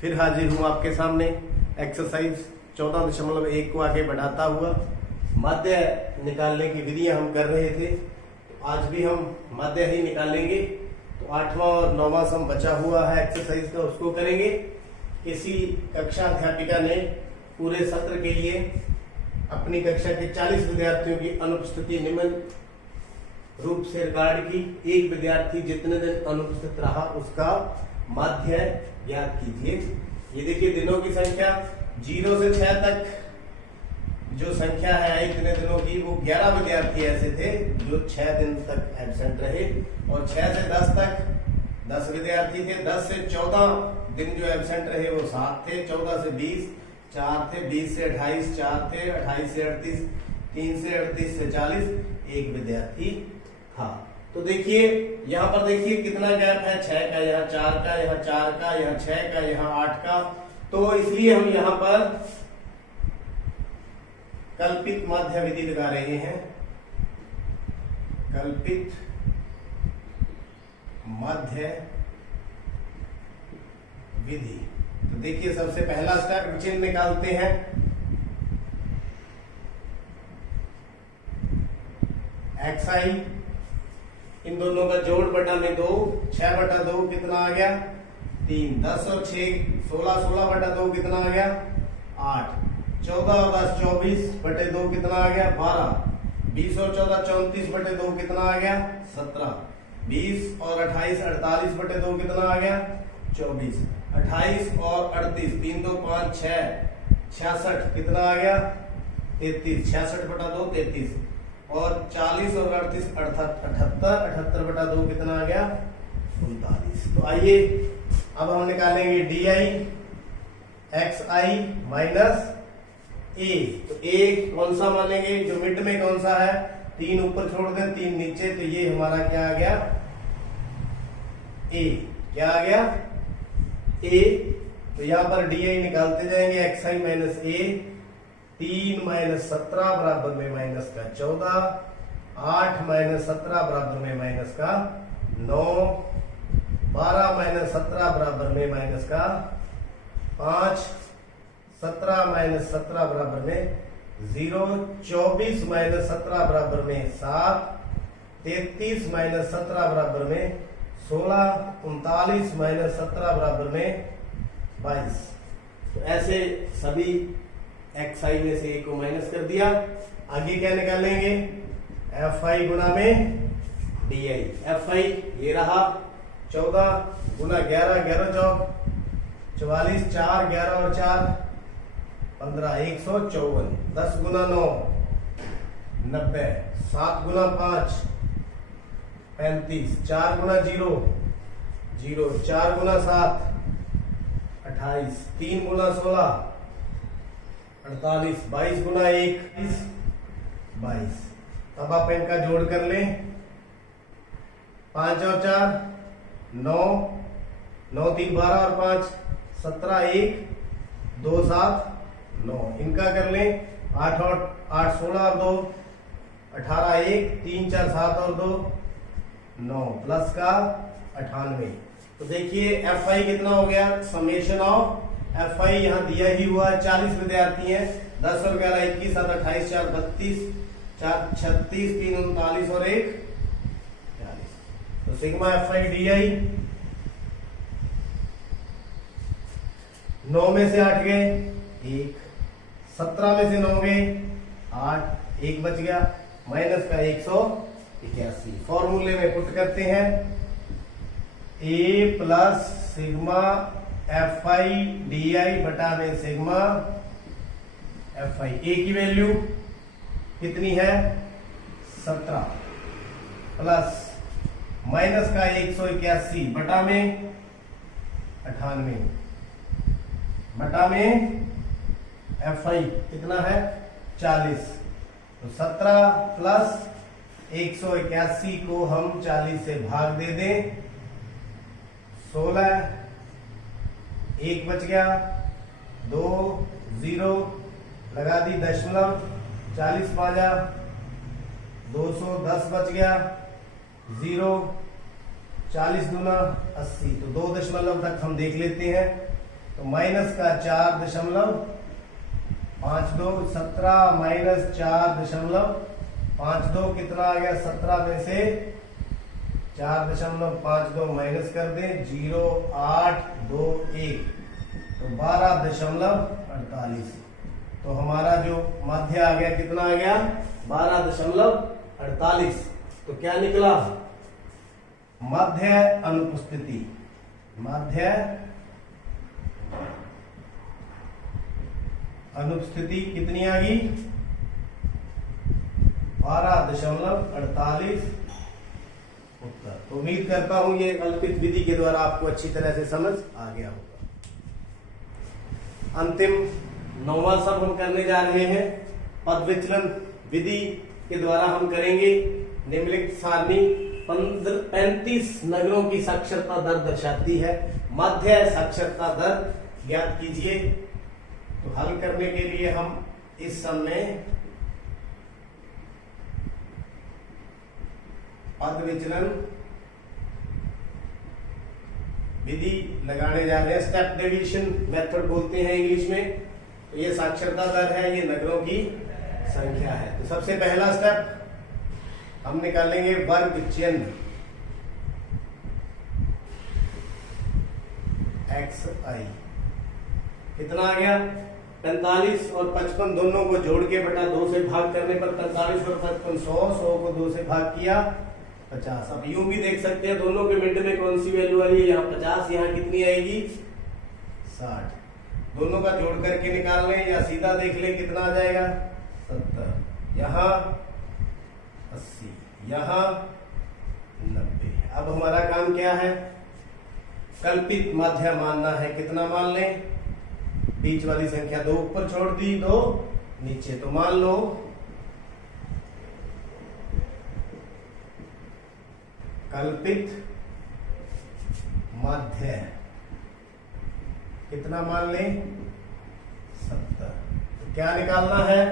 फिर हाजिर हूँ आपके सामने एक्सरसाइज 14.1 को आगे बढ़ाता हुआ। माध्य निकालने की विधियां हम कर रहे थे, तो आज भी हम माध्य ही निकालेंगे। तो 8वां और 9वां सम बचा हुआ है एक्सरसाइज का, उसको करेंगे। किसी कक्षा अध्यापिका ने पूरे सत्र के लिए अपनी कक्षा के 40 विद्यार्थियों की अनुपस्थिति निम्न रूप से रिकॉर्ड की। एक विद्यार्थी जितने दिन अनुपस्थित रहा उसका माध्य ज्ञात कीजिए। ये देखिए दिनों की संख्या 0 से 6 तक जो संख्या है इतने दिनों की, वो 11 विद्यार्थी ऐसे थे जो 6 दिन तक एब्सेंट रहे, और 6 से 10 तक 10 विद्यार्थी थे। 10 से 14 दिन जो एब्सेंट रहे वो 7 थे। 14 से 20 4 थे। 20 से 28 4 थे। 28 से 38 3 से 38 से 40 एक विद्यार्थी था। तो देखिए यहाँ पर देखिए कितना गैप है, 6 का, यहाँ 4 का, यहाँ 4 का, यहाँ 6 का, यहाँ 8 का। तो इसलिए हम यहाँ पर कल्पित माध्य विधि लगा रहे हैं। कल्पित माध्य विधि। तो देखिए सबसे पहला स्टेप चिन्ह निकालते हैं। xi, इन दोनों का जोड़ बटा में 2, 6 बटा 2 कितना आ गया 3। 10 और 6 16, 16 बटा 2 कितना आ गया 8। 14 और 10 24 बटे 2 कितना आ गया 12। 20 और 14 34 बटे 2 कितना आ गया 17। 20 और 28 48 बटे 2 कितना आ गया 24। 28 और 38 3 2 5 6 66 कितना आ गया 33। 66 बटा 2 33। और 40 और 38 78 78 बटा 2 कितना आ गया 39। तो आइए अब हम निकालेंगे डी एक्स आई माइनस ए। तो ए कौन सा मानेंगे, जो मिड में कौन सा है, 3 ऊपर छोड़ दें 3 नीचे, तो ये हमारा क्या आ गया ए। क्या आ गया ए। तो यहां पर डी आई निकालते जाएंगे। एक्स आई माइनस ए, 3 माइनस 17 बराबर में माइनस का 14। 8 माइनस 17 बराबर में माइनस का 9। 12 माइनस 17 बराबर में माइनस का 5। 17 माइनस 17 बराबर में 0। 24 माइनस 17 बराबर में 7। 33 माइनस 17 बराबर में 16। 39 माइनस 17 बराबर में 22। तो ऐसे सभी एक्स आई में से एक को माइनस कर दिया। आगे क्या निकालेंगे, एफ आई गुना में डी आई। एफ आई ये रहा 14 गुना 11, 11 चौक 44, 4 11 और 4 15 154। 10 गुना 9 90। 7 गुना 5 35। 4 गुना 0 0। 4 गुना 7 28। 3 गुना 16 48। 22 गुना 1 22। अब आप इनका जोड़ कर लें। 5 और 4 9 9 3 12 और 5 17 1 2 7 9। इनका कर लें। 8 और 8 16 और 2 18 1 3 4 7 और 2 9 प्लस का 98। तो देखिए एफ आई कितना हो गया, समेशन ऑफ एफ आई यहाँ दिया ही हुआ 40 विद्यार्थी हैं। 10 और 11 21 7 28 4 32 4 36 3 39 और 1 40। तो सिग्मा एफ आई डी आई 9 में से 8 गए 1। 17 में से 9 गए 8, 1 बच गया माइनस का 181। फॉर्मूले में पुट करते हैं a plus sigma f i d i बटा में सिग्मा एफ आई। ए की वैल्यू कितनी है 17 प्लस माइनस का 181 बटा में 98 बटा में एफ आई कितना है 40। तो 17 प्लस 181 को हम 40 से भाग दे दें 16। 1 बच गया 2 0 लगा दी दशमलव 40 पाजा 210 बच गया 0। 40 गुना 80। तो 2 दशमलव तक हम देख लेते हैं। तो माइनस का 4.52 17 माइनस 4.52 कितना आ गया 17 में से 4.52 माइनस कर दें 0.821 तो 12.48 तो हमारा जो माध्य आ गया कितना आ गया 12.48 तो क्या निकला माध्य अनुपस्थिति माध्य अनुपस्थिति कितनी आ गई 12.48 उत्तर। तो उम्मीद करता हूं ये कल्पित विधि के द्वारा आपको अच्छी तरह से समझ आ गया होगा। अंतिम 9वां सब हम करने जा रहे हैं पद विचलन विधि के द्वारा हम करेंगे। निम्नलिखित सारणी 35 नगरों की साक्षरता दर दर्शाती है। माध्य साक्षरता दर ज्ञात कीजिए। तो हल करने के लिए हम इस सम में पद विचलन विधि लगाने जा रहे हैं। स्टेप डेविएशन मेथड बोलते हैं इंग्लिश में। तो ये साक्षरता दर है, ये नगरों की संख्या है। तो सबसे पहला स्टेप हम निकालेंगे वर्ग चिन्ह xi कितना आ गया 45 और 55 दोनों को जोड़ के बटा 2 से भाग करने पर 45 और 55 100 को 2 से भाग किया 50। अब यूं भी देख सकते हैं दोनों के मिड में कौन सी वैल्यू आ रही है, यहाँ 50, यहाँ कितनी आएगी 60। दोनों का जोड़ करके निकाल लें या सीधा देख लें कितना आ जाएगा 70, यहाँ 80, यहाँ 90। अब हमारा काम क्या है कल्पित माध्य मानना है। कितना मान लें बीच वाली संख्या 2 ऊपर छोड़ दी 2 नीचे। तो मान लो कल्पित माध्य कितना मान लें 70। तो क्या निकालना है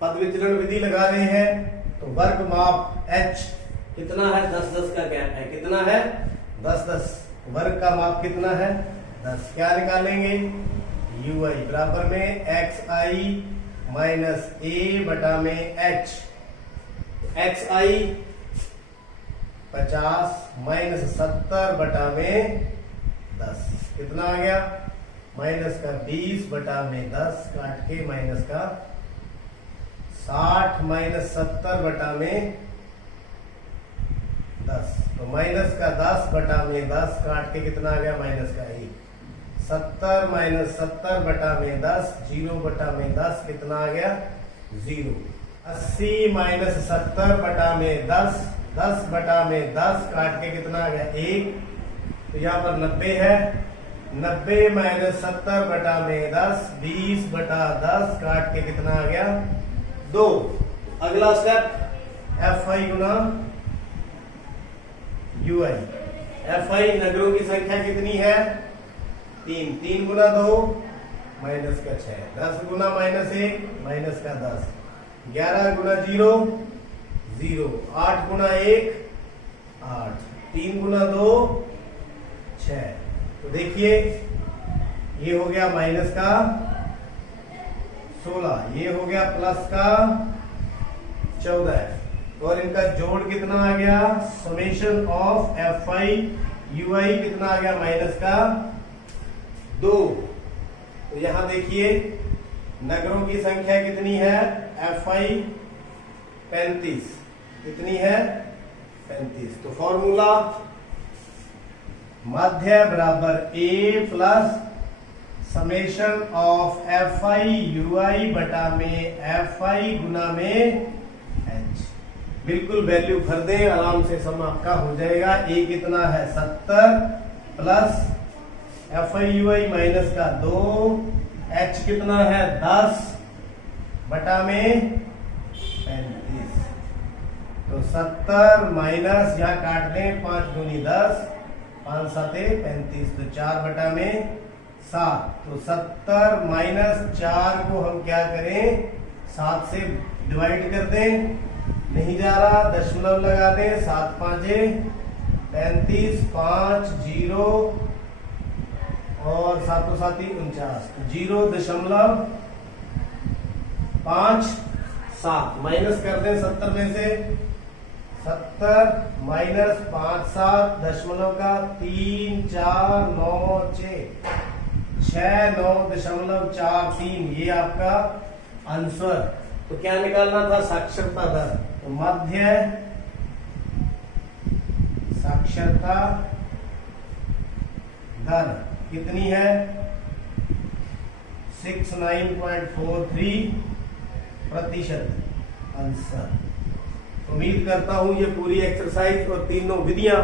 पद विचलन विधि लगा रहे हैं। तो वर्ग माप h कितना है 10-10 का गैप है। कितना है 10-10 वर्ग का माप कितना है 10। क्या निकालेंगे ui बराबर में xi माइनस a बटा में h। xi 50 माइनस 70 बटा में 10 कितना आ गया माइनस का 20 बटा में 10 काट के माइनस का 60 माइनस 70 बटा में 10 तो माइनस का 10 बटा में 10 काट के कितना आ गया माइनस का 1। 70 माइनस 70 बटा में 10 0 बटा में 10 कितना आ गया 0। 80 माइनस 70 बटा में 10 10 बटा में 10 काट के कितना आ गया 1। तो यहाँ पर 90 है। 90 माइनस 70 बटा में 10 20 बटा 10 काट के कितना आ गया 2। अगला स्टेप fi गुना ui। fi नगरों की संख्या कितनी है 3 3 गुना 2 माइनस का 6 10 गुना माइनस 1 माइनस का 10 11 गुना 0 0 8 गुना 1 8 3 गुना 2 6। तो देखिए ये हो गया माइनस का 16 ये हो गया प्लस का 14 और इनका जोड़ कितना आ गया समेशन ऑफ fi ui कितना आ गया माइनस का 2। तो यहां देखिए नगरों की संख्या कितनी है fi 35 कितनी है 35। तो फॉर्मूला माध्य बराबर a plus summation of fi ui बटा में fi गुना में h। बिल्कुल वैल्यू भर दें आराम से सम आपका हो जाएगा। a कितना है 70 प्लस fi ui माइनस का 2 h कितना है 10 बटा में 35। तो 70 माइनस यहाँ काट दें 5 दूनी 10 5 7 35 तो 4 बटा में 7। तो 70 माइनस 4 को हम क्या करें 7 से डिवाइड कर दें नहीं जा रहा दशमलव लगा दें 7 5 35 5 0 और सातों साथी 49, 0.57 माइनस कर दें 70 में से, 70 माइनस 57 दशमलव का 39.43 ये आपका आंसर। तो क्या निकालना था? साक्षरता दर। तो मध्य साक्षरता दर कितनी है? 69.43% आंसर। उम्मीद करता हूं ये पूरी एक्सरसाइज और तीनों विधियां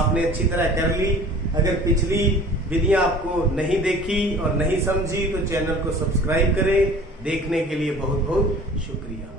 आपने अच्छी तरह कर ली। अगर पिछली विधियां आपको नहीं देखी और नहीं समझी तो चैनल को सब्सक्राइब करें। देखने के लिए बहुत बहुत शुक्रिया।